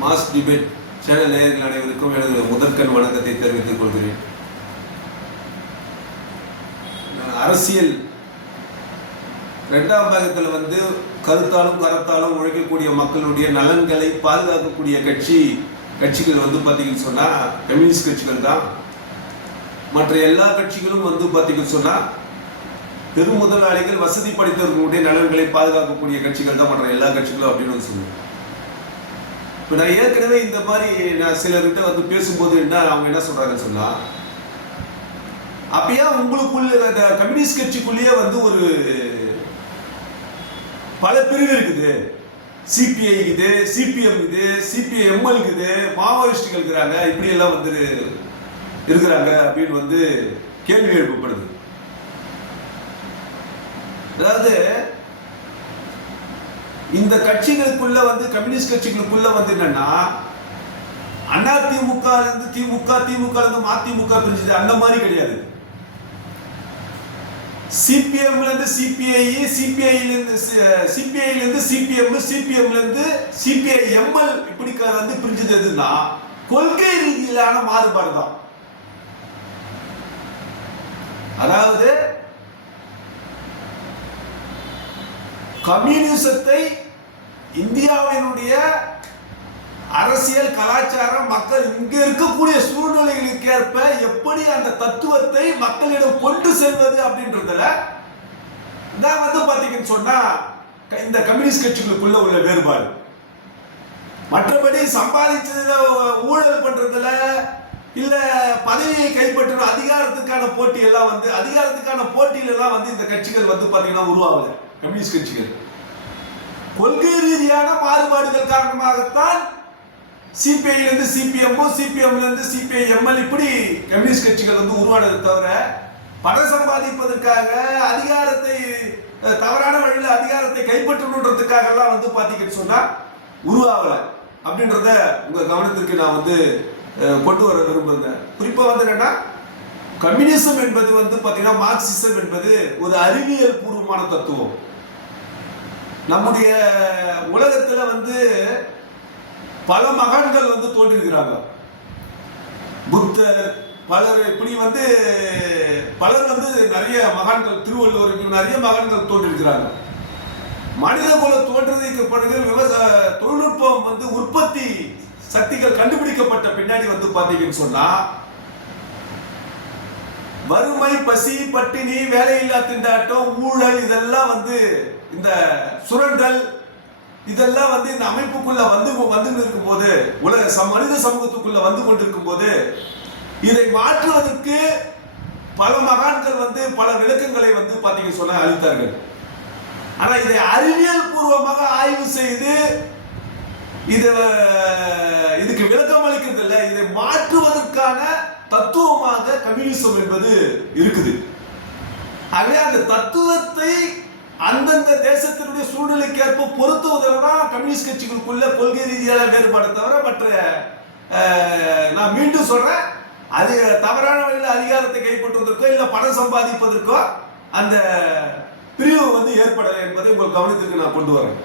Mass debate channel நேயர்கள் அனைவருக்கும் எனது முதற்கண் வணக்கத்தை தெரிவித்துக் கொள்கிறேன். அரசியல் இரண்டாம் பாகத்தில் வந்து கருத்தாலும் கரத்தாலும் உழைக்கக்கூடிய மக்களுடைய நலன்களை பாதுகாக்கக்கூடிய கட்சி கட்சிகள் வந்து பார்த்தீங்கன்னு சொன்னால் கம்யூனிஸ்ட் கட்சிகள் தான். மற்ற எல்லா கட்சிகளும் வந்து பார்த்தீங்கன்னு சொன்னால் பெரும் முதலாளிகள் வசதி படைத்தவர்களுடைய நலன்களை பாதுகாக்கக்கூடிய கட்சிகள் தான் மற்ற எல்லா கட்சிகளும் அப்படின்னு வந்து சொல்லுவேன் இப்போ நான் ஏற்கனவே இந்த மாதிரி நான் சிலர்கிட்ட வந்து பேசும்போது என்ன அவங்க என்ன சொல்கிறாங்கன்னு சொன்னால் அப்பயே உங்களுக்குள்ள அந்த கம்யூனிஸ்ட் கட்சிக்குள்ளேயே வந்து ஒரு பல பிரிவு இருக்குது. சிபிஐ இருக்குது சிபிஎம் இருக்குது சிபிஎம்எல் இருக்குது மாவோயிஸ்டுகள் இருக்கிறாங்க இப்படி எல்லாம் வந்து இருக்கிறாங்க அப்படின்னு வந்து கேள்வி எழுப்பப்படுது. அதாவது இந்த கட்சிகளுக்குள்ள வந்து கம்யூனிஸ்ட் கட்சிகளுக்குள்ள வந்து என்னன்னா அண்ணா திமுக இருந்து திமுக திமுக இருந்து மதிமுக பிரிஞ்சது அந்த மாதிரி கிடையாது. சிபிஎம்ல இருந்து சிபிஐ சிபிஐல இருந்து சிபிஐல இருந்து சிபிஎம் சிபிஎம்ல இருந்து சிபிஐ எம்எல் இப்படி வந்து பிரிஞ்சது எதுன்னா கொள்கை ரீதியிலான மாறுபாடு தான். அதாவது கம்யூனிசத்தை இந்தியாவினுடைய அரசியல் கலாச்சாரம் மக்கள் இங்கே இருக்கக்கூடிய சூழ்நிலைகளுக்கு ஏற்ப எப்படி அந்த தத்துவத்தை மக்களிடம் கொண்டு செல்வது அப்படின்றதுல நான் வந்து பாத்தீங்கன்னு சொன்னா இந்த கம்யூனிஸ்ட் கட்சிகளுக்குள்ள உள்ள வேறுபாடு. மற்றபடி சம்பாதிச்சதுல ஊழல் பண்றதுல இல்ல பதவியை கைப்பற்ற அதிகாரத்துக்கான போட்டி எல்லாம் வந்து அதிகாரத்துக்கான போட்டியில எல்லாம் வந்து இந்த கட்சிகள் வந்து பாத்தீங்கன்னா உருவாகல கம்யூனிஸ்ட் கட்சிகள். கொள்கை ரீதியான மாறுபாடுகள் காரணமாகத்தான் சிபிஐலேருந்து இருந்து சிபிஎம்லேருந்து சிபிஐஎம்எல் சிபிஐ எம்எல் இப்படி கம்யூனிஸ்ட் கட்சிகள் வந்து உருவானதை தவிர பணம் சம்பாதிப்பதற்காக அதிகாரத்தை தவறான வழியில் அதிகாரத்தை கைப்பற்றணுன்றதுக்காகலாம் வந்து பாத்தீங்கன்னு சொன்னால் உருவாகலை. அப்படின்றத உங்கள் கவனத்திற்கு நான் வந்து கொண்டு வர விரும்புகிறேன். குறிப்பாக வந்து என்னென்னா கம்யூனிசம் என்பது வந்து பார்த்திங்கன்னா மார்க்சிசம் என்பது ஒரு அறிவியல் பூர்வமான தத்துவம். நம்முடைய உலகத்துல வந்து பல மகான்கள் வந்து தோன்றியிருக்கிறாங்க. புத்தர் பலர் இப்படி வந்து பலர் வந்து நிறைய மகான்கள் திருவள்ளுவர் நிறைய மகான்கள் தோன்றியிருக்கிறாங்க. மனித குல தோன்றதுக்கு பிறகு விவசாய தொழில்நுட்பம் வந்து உற்பத்தி சக்திகள் கண்டுபிடிக்கப்பட்ட பின்னாடி வந்து பார்த்தீங்கன்னு சொன்னா வறுமை பசி பட்டினி வேலையில்லா திண்டாட்டம் ஊழல் இதெல்லாம் வந்து இந்த சுரண்டல் இதெல்லாம் வந்து இந்த அமைப்புக்குள்ள வந்து வந்து இருக்கும் போது உலக ச- மனித சமூகத்துக்குள்ள வந்து கொண்டிருக்கும் போது இதை மாற்றுவதற்கு பல மகான்கள் வந்து பல விளக்கங்களை வந்து பார்த்தீங்க சொன்ன அளித்தார்கள். ஆனா இதை அறிவியல் பூர்வமாக ஆய்வு செய்து இதை கம்யூனிசம் என்பது இருக்குது. ஆகவே அந்த தத்துவத்தை அந்தந்த தேசத்தினுடைய சூழ்நிலைக்கு ஏற்ப பொருத்துவதில் தான் கம்யூனிஸ்ட் கட்சிகளுக்குள்ள கொள்கை ரீதியான வேறுபாடு தவிர மற்ற நான் மீண்டும் சொல்றேன் அது தவறான வழியில் அதிகாரத்தை கைப்பற்றுவதற்கோ இல்லை பணம் சம்பாதிப்பதற்கோ அந்த பிரிவு வந்து ஏற்படலை என்பதை உங்கள் கவனத்திற்கு நான் கொண்டு வரேன்.